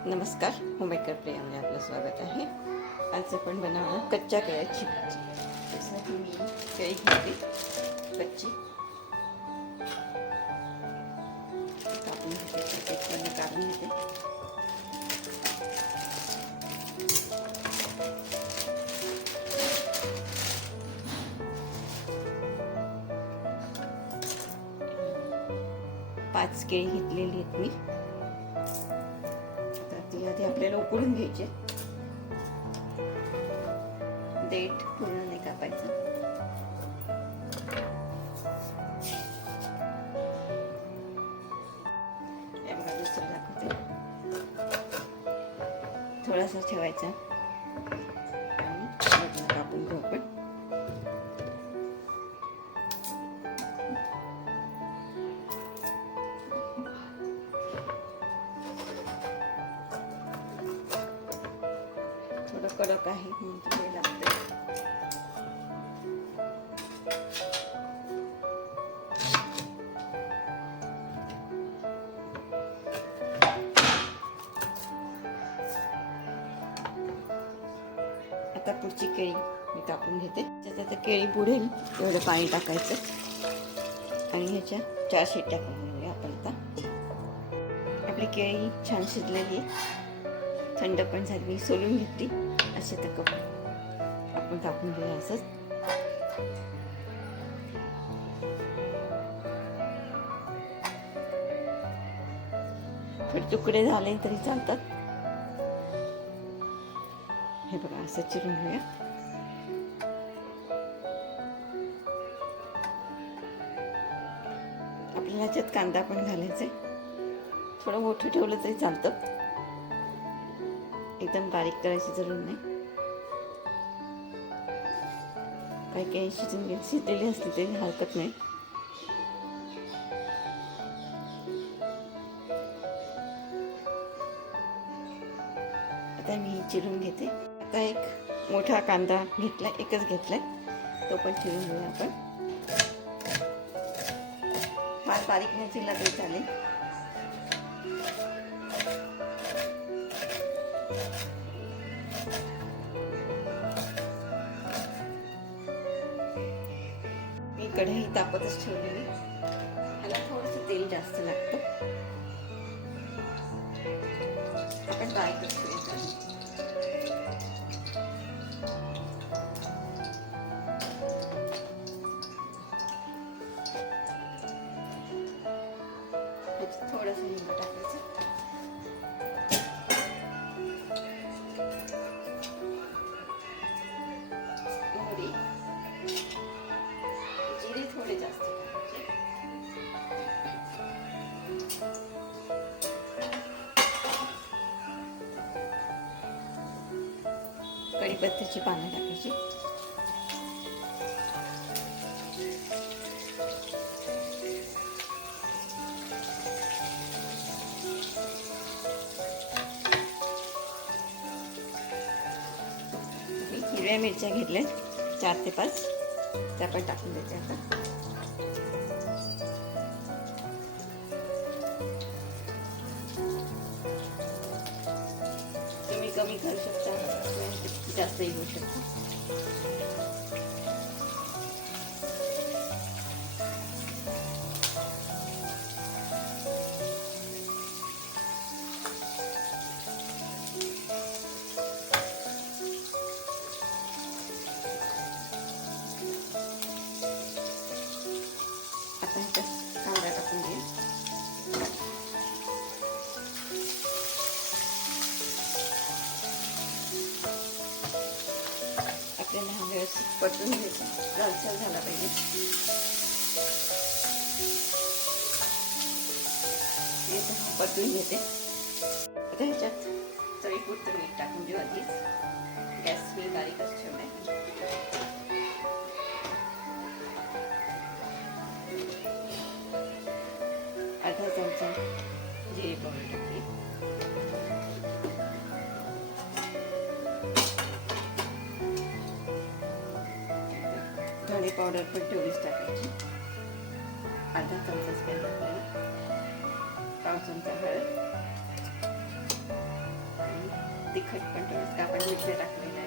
नमस्कार होममेकर प्रियामध्ये आपलं स्वागत आहे आज आपण बनवणार कच्च्या केळ्याची भाजी त्यासाठी मी केळी घेतली कच्ची कापून घेते काढून घेते पाच केळी घेतलेली आहेत मी ते आपल्याला उकडून घ्यायचे. देठ पूर्ण नाही कापायचं. थोडासा ठेवायचा. कडक आहे म्हणून हे आता पुढची केळी मी टाकून घेते. त्याच्यात आता केळी बुडेल एवढं पाणी टाकायचं. आणि ह्याच्या चार शीट टाकून घेऊया आपण आता. आपली केळी छान शिजलेली आहे. थंड पण झाली मी सोलून घेतली. असे तर कप आपण टाकून घेऊया असंच. थोडे तुकडे झाले तरी चालतात. हे बघा असं चिरून घेऊया. आपल्याला ह्याच्यात कांदा पण घालायचा आहे थोडं मोठं ठेवलं तरी चालतं. एकदम बारीक करायची जरूर नाही काही काही शिजून घे शिजलेली असली तरी हरकत नाही आता मी चिरून घेते आता एक मोठा कांदा घेतला एकच घेतलाय तो पण चिरून घेऊया आपण फार बारीक नाही चिरला तरी चालेल मी कढई तापतच ठेवलेली. ह्याला थोडंसं तेल जास्त लागतं. आपण बाय ठेवायचं ह्याच्यात थोडंसं हिंग कढीपत्त्याची पानं टाकायची. हिरव्या मिरच्या घेतल्या चार ते पाच. त्या पण टाकून देते आता. That's. परतून पटवून घ्यायचा लालसर झाला पाहिजे. परतून घेते. आता ह्याच्यात चवीपुरतं मीठ टाकून देऊ आधीच. गॅस मी बारीकच ठेवणार धणे पावडर पण तेवढीच टाकायची. अर्धा चमचाच पाहिजे आपल्याला पाव चमचा हळद. तिखट पण तेवढंच का आपण मिरच्या टाकलेलं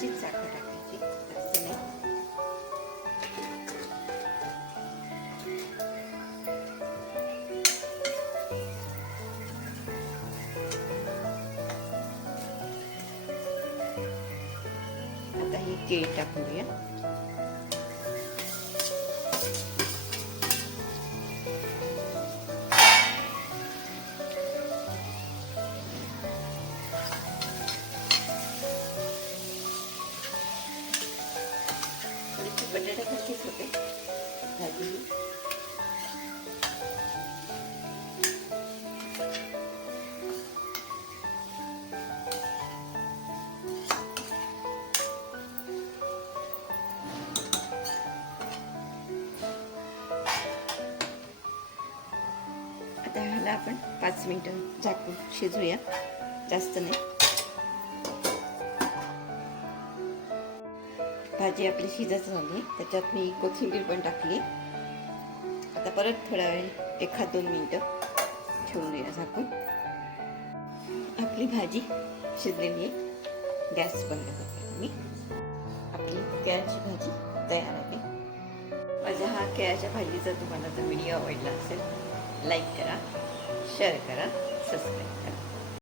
थोडीशी साखर टाकायची जास्त नाही आता ही केळी टाकूया. बटाट्यासारखीच होते. भाजी आता ह्याला आपण पाच मिनटं झाकून शिजूया. जास्त नाही. भाजी आपली शिजत झाली. त्याच्यात मी कोथिंबीर पण टाकली. आता परत थोडा वेळ एखाद दोन मिनटं ठेवून देऊया झाकून. आपली भाजी शिजलेली आहे. गॅस बंद करते मी. आपली केळ्याची भाजी तयार आहे. माझ्या हा केळ्याच्या भाजीचा तुम्हाला जर व्हिडिओ आवडला असेल लाईक करा शेअर करा सबस्क्राईब करा.